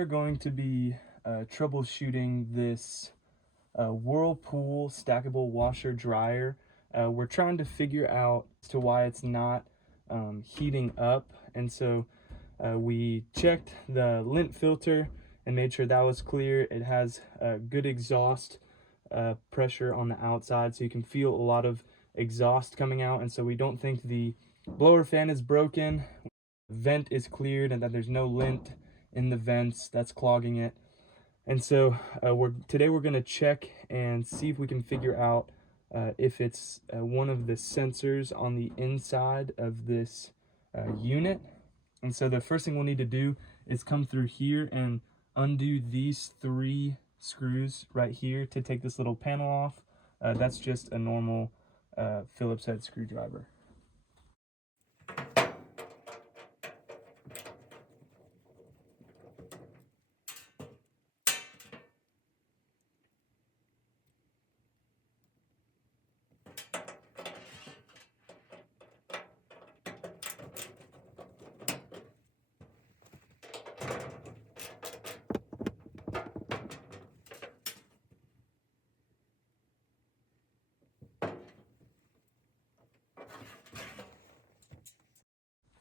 are going to be troubleshooting this Whirlpool stackable washer dryer. We're trying to figure out as to why it's not heating up, and so we checked the lint filter and made sure that was clear. It has good exhaust pressure on the outside, so you can feel a lot of exhaust coming out, and so we don't think the blower fan is broken. Vent is cleared and that there's no lint in the vents that's clogging it. And so today we're going to check and see if we can figure out if it's one of the sensors on the inside of this unit. And so the first thing we'll need to do is come through here and undo these 3 screws right here to take this little panel off. That's just a normal Phillips head screwdriver.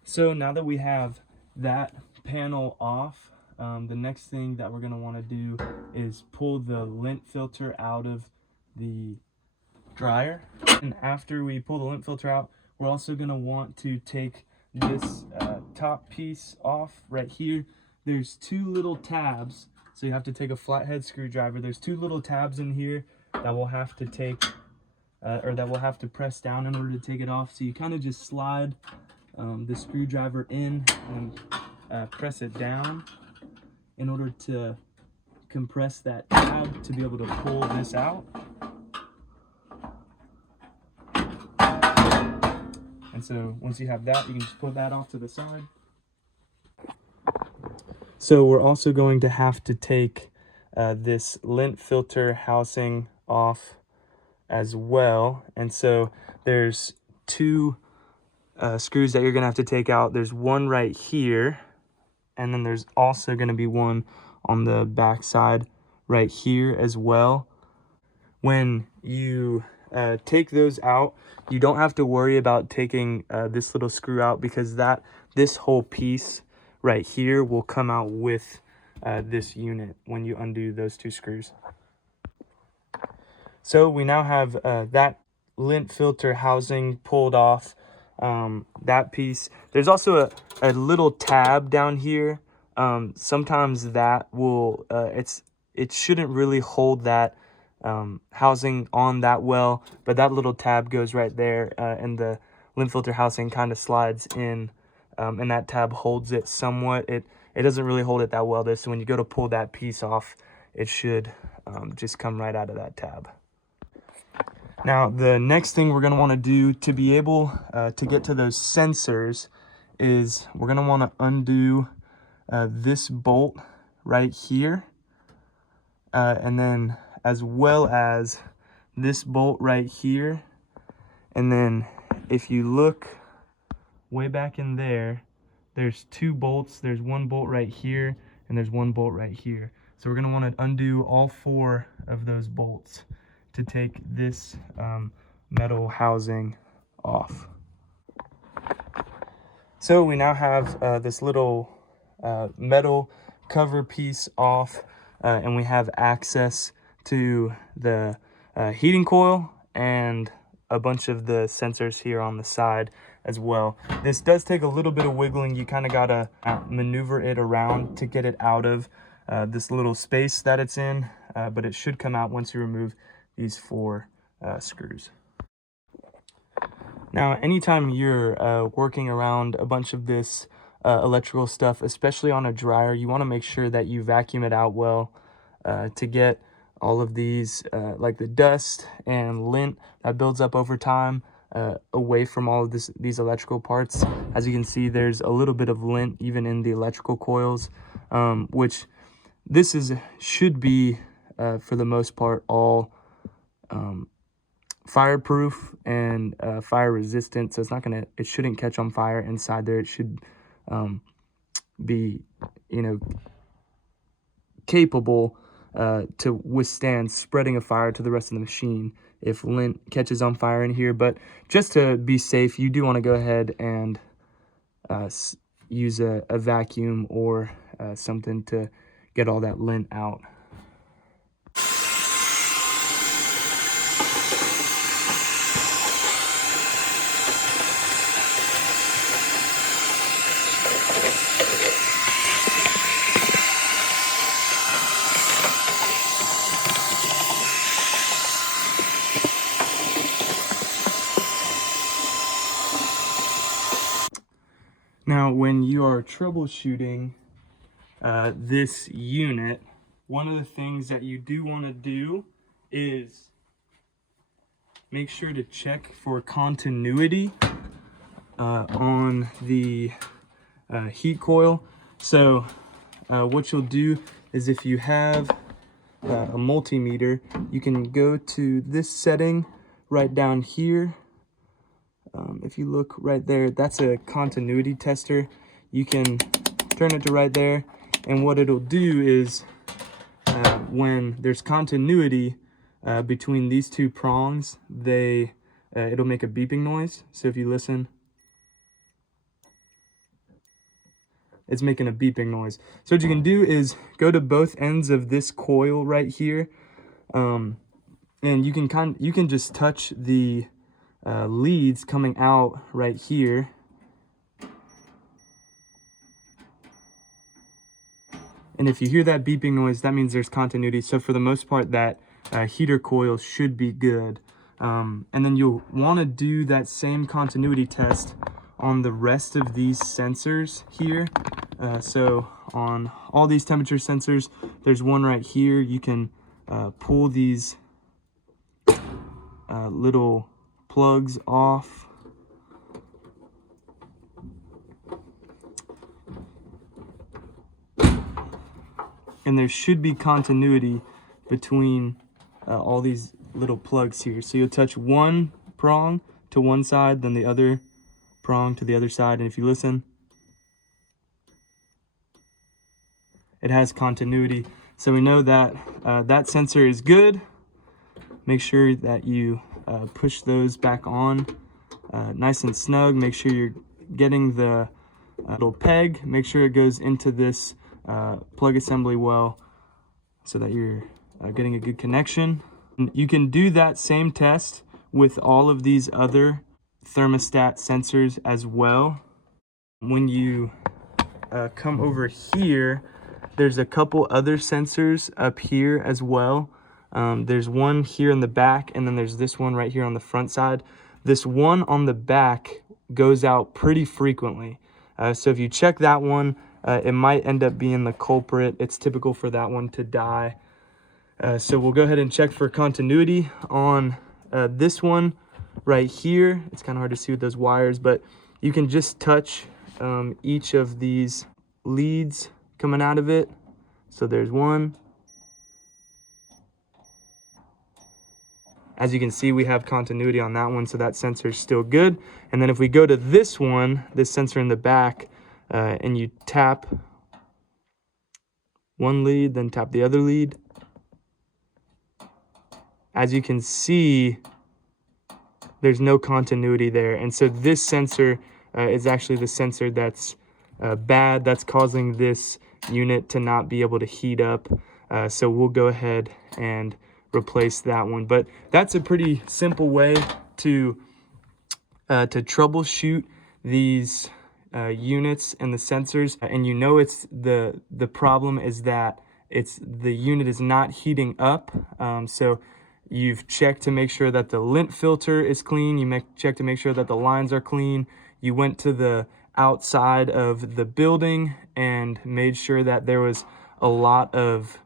So now that we have that panel off, the next thing that we're going to want to do is pull the lint filter out of the dryer. And after we pull the lint filter out, we're also going to want to take this top piece off right here. There's 2 little tabs, so you have to take a flathead screwdriver. There's 2 little tabs in here that we'll have to take, or that we'll have to press down in order to take it off. So you kind of just slide the screwdriver in and press it down in order to compress that tab to be able to pull this out. And so once you have that, you can just pull that off to the side. So we're also going to have to take this lint filter housing off as well. And so there's 2 screws that you're gonna have to take out. There's one right here, and then there's also gonna be one on the back side right here as well. When you take those out, you don't have to worry about taking this little screw out, because this whole piece right here will come out with this unit when you undo those 2 screws. So we now have that lint filter housing pulled off. That piece. There's also a little tab down here. Sometimes that will it shouldn't really hold that housing on that well, but that little tab goes right there, and the lint filter housing kind of slides in, and that tab holds it somewhat. It doesn't really hold it that well though, so when you go to pull that piece off, it should just come right out of that tab. Now, the next thing we're going to want to do to be able to get to those sensors is we're going to want to undo this bolt right here, and then as well as this bolt right here. And then if you look way back in there, there's 2 bolts. There's 1 bolt right here, and there's 1 bolt right here. So we're going to want to undo all 4 of those bolts to take this metal housing off. So we now have this little metal cover piece off, and we have access to the heating coil and a bunch of the sensors here on the side as well. This does take a little bit of wiggling. You kind of gotta maneuver it around to get it out of this little space that it's in, but it should come out once you remove these 4 screws. Now, anytime you're working around a bunch of this electrical stuff, especially on a dryer, you want to make sure that you vacuum it out well to get all of these, like the dust and lint that builds up over time, away from all of these electrical parts. As you can see, there's a little bit of lint even in the electrical coils, which this should be, for the most part, all fireproof and fire resistant, so it shouldn't catch on fire inside there. It should be, capable to withstand spreading a fire to the rest of the machine if lint catches on fire in here. But just to be safe, you do want to go ahead and use a vacuum or something to get all that lint out. Now, when you are troubleshooting this unit, one of the things that you do want to do is make sure to check for continuity on the heat coil. So what you'll do is, if you have a multimeter, you can go to this setting right down here. If you look right there, that's a continuity tester. You can turn it to right there, and what it'll do is when there's continuity between these two prongs, it'll make a beeping noise. So if you listen, it's making a beeping noise. So what you can do is go to both ends of this coil right here, and you can just touch the leads coming out right here. And if you hear that beeping noise, that means there's continuity. So for the most part, that heater coil should be good. And then you'll want to do that same continuity test on the rest of these sensors here. So on all these temperature sensors, there's one right here. You can pull these little plugs off. And there should be continuity between all these little plugs here. So you'll touch one prong to one side, then the other prong to the other side, and if you listen, it has continuity. So we know that that sensor is good. Make sure that you push those back on nice and snug. Make sure you're getting the little peg. Make sure it goes into this plug assembly well so that you're getting a good connection. And you can do that same test with all of these other thermostat sensors as well. When you come over here, there's a couple other sensors up here as well. There's one here in the back, and then there's this one right here on the front side. This one on the back goes out pretty frequently. So if you check that one, it might end up being the culprit. It's typical for that one to die. So we'll go ahead and check for continuity on this one right here. It's kind of hard to see with those wires, but you can just touch each of these leads coming out of it. So there's one. As you can see, we have continuity on that one, so that sensor is still good. And then if we go to this one, this sensor in the back, and you tap one lead, then tap the other lead, as you can see, there's no continuity there. And so this sensor is actually the sensor that's bad, that's causing this unit to not be able to heat up. So we'll go ahead and replace that one. But that's a pretty simple way to troubleshoot these units and the sensors. And you know it's the problem is that the unit is not heating up. So you've checked to make sure that the lint filter is clean. You check to make sure that the lines are clean. You went to the outside of the building and made sure that there was a lot of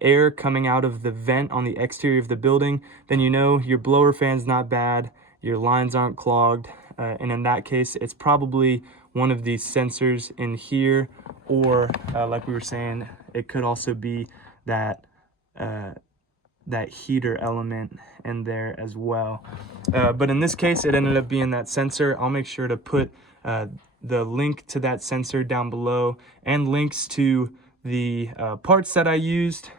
air coming out of the vent on the exterior of the building. Then you know your blower fan's not bad, your lines aren't clogged, and in that case, it's probably one of these sensors in here, or like we were saying, it could also be that heater element in there as well. But in this case, it ended up being that sensor. I'll make sure to put the link to that sensor down below, and links to the parts that I used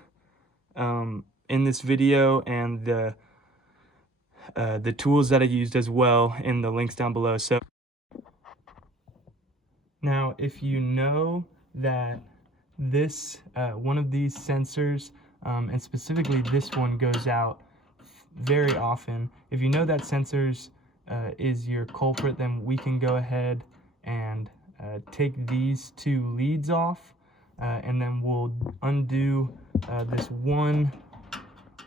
in this video, and the tools that I used as well in the links down below. So now, if you know that this one of these sensors, and specifically this one, goes out very often, if you know that sensors is your culprit, then we can go ahead and take these two leads off, and then we'll undo this one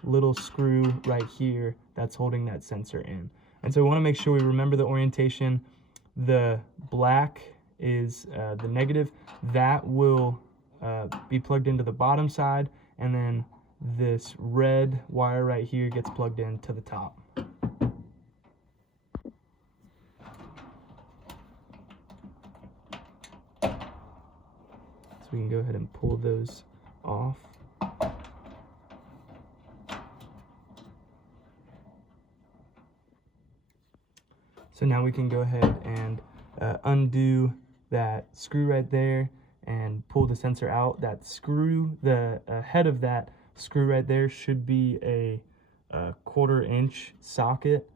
little screw right here that's holding that sensor in. And so we want to make sure we remember the orientation. The black is the negative. That will be plugged into the bottom side, and then this red wire right here gets plugged into the top. So we can go ahead and pull those off. So now we can go ahead and undo that screw right there and pull the sensor out. That screw, the head of that screw right there should be a 1/4 inch socket.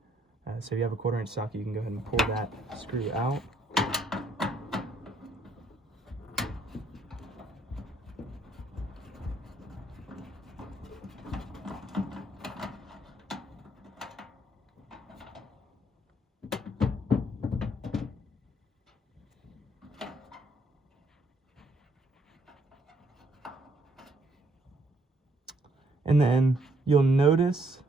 So if you have a 1/4 inch socket, you can go ahead and pull that screw out. And then you'll notice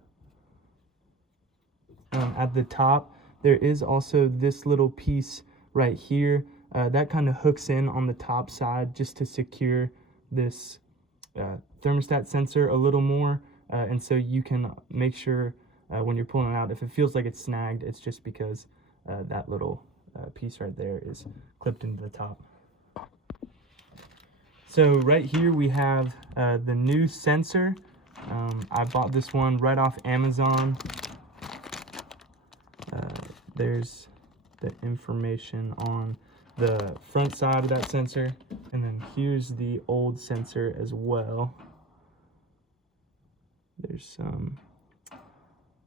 at the top, there is also this little piece right here that kind of hooks in on the top side just to secure this thermostat sensor a little more. And so you can make sure when you're pulling it out, if it feels like it's snagged, it's just because that little piece right there is clipped into the top. So right here we have the new sensor. I bought this one right off Amazon. There's the information on the front side of that sensor, and then here's the old sensor as well. There's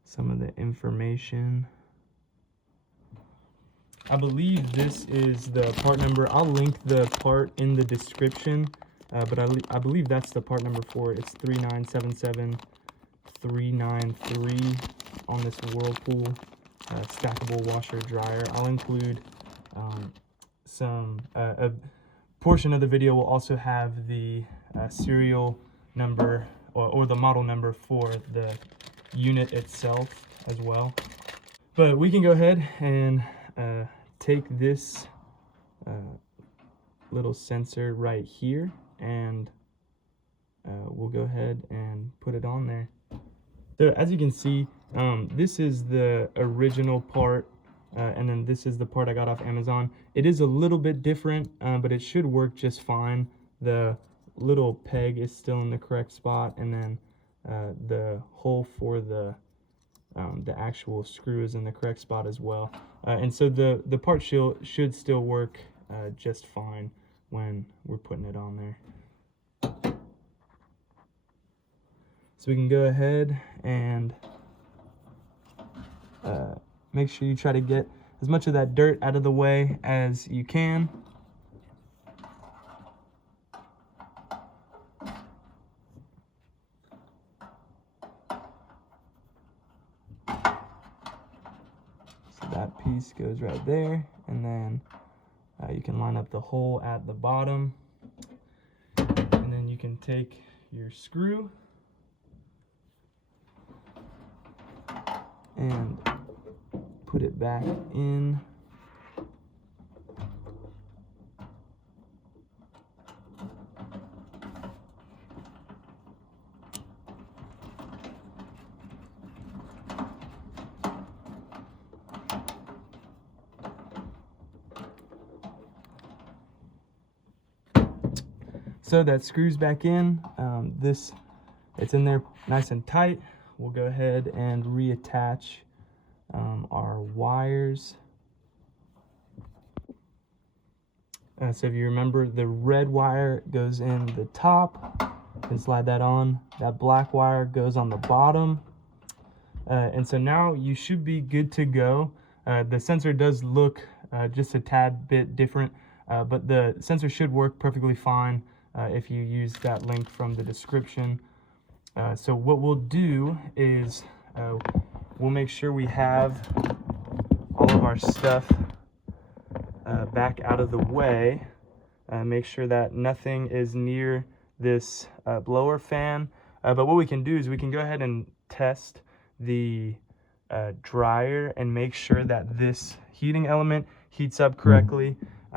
some of the information. I believe this is the part number. I'll link the part in the description, but I believe that's the part number for it. It's 3977393 on this Whirlpool stackable washer dryer. I'll include a portion of the video will also have the serial number or the model number for the unit itself as well. But we can go ahead and take this little sensor right here, and we'll go ahead and put it on there. So as you can see, this is the original part, and then this is the part I got off Amazon. It is a little bit different, but it should work just fine. The little peg is still in the correct spot, and then the hole for the actual screw is in the correct spot as well. And so the part should still work just fine when we're putting it on there. So we can go ahead and make sure you try to get as much of that dirt out of the way as you can. So that piece goes right there, and then you can line up the hole at the bottom, and then you can take your screw and put it back in. So that screws back in. It's in there nice and tight. We'll go ahead and reattach our wires. So if you remember, the red wire goes in the top. You can slide that on. That black wire goes on the bottom. And so now you should be good to go. The sensor does look just a tad bit different, but the sensor should work perfectly fine if you use that link from the description. So what we'll do is we'll make sure we have all of our stuff back out of the way. Make sure that nothing is near this blower fan. But what we can do is we can go ahead and test the dryer and make sure that this heating element heats up correctly,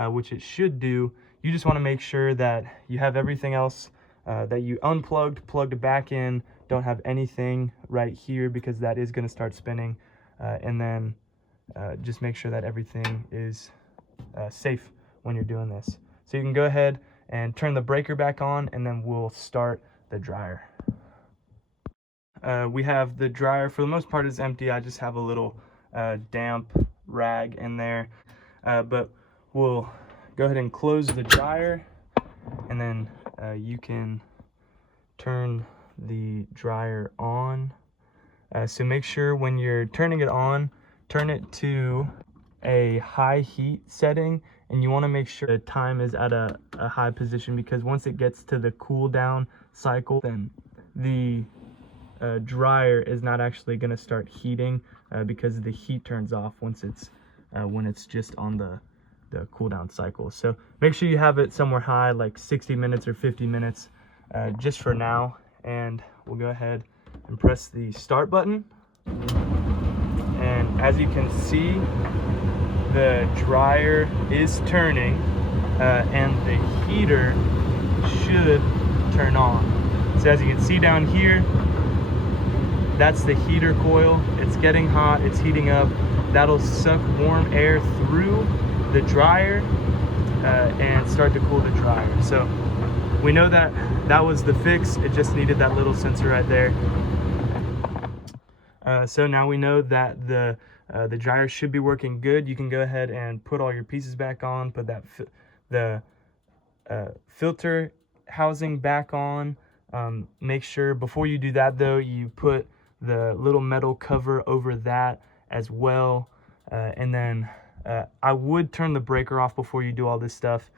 which it should do. You just want to make sure that you have everything else that you unplugged, plugged back in, don't have anything right here because that is going to start spinning. And then just make sure that everything is safe when you're doing this. So you can go ahead and turn the breaker back on, and then we'll start the dryer. We have the dryer, for the most part, is empty. I just have a little damp rag in there. But we'll go ahead and close the dryer, and then you can turn the dryer on. So make sure when you're turning it on, turn it to a high heat setting, and you want to make sure the time is at a high position, because once it gets to the cool down cycle, then the dryer is not actually going to start heating because the heat turns off once it's when it's just on the cool down cycle. So make sure you have it somewhere high, like 60 minutes or 50 minutes just for now. And we'll go ahead and press the start button, and as you can see, the dryer is turning and the heater should turn on. So as you can see down here, that's the heater coil. It's getting hot, it's heating up. That'll suck warm air through the dryer and start to cool the dryer. So we know that that was the fix. It just needed that little sensor right there. So now we know that the dryer should be working good. You can go ahead and put all your pieces back on, put that the filter housing back on. Make sure before you do that though, you put the little metal cover over that as well. And then I would turn the breaker off before you do all this stuff,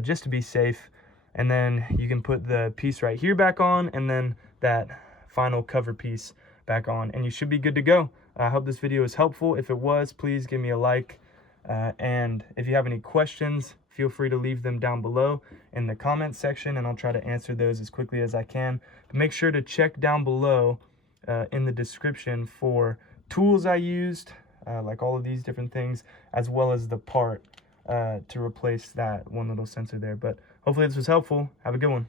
just to be safe. And then you can put the piece right here back on, and then that final cover piece back on, and you should be good to go. I hope this video was helpful. If it was, please give me a like. And if you have any questions, feel free to leave them down below in the comment section, and I'll try to answer those as quickly as I can. But make sure to check down below in the description for tools I used, like all of these different things, as well as the part to replace that one little sensor there. But hopefully this was helpful. Have a good one.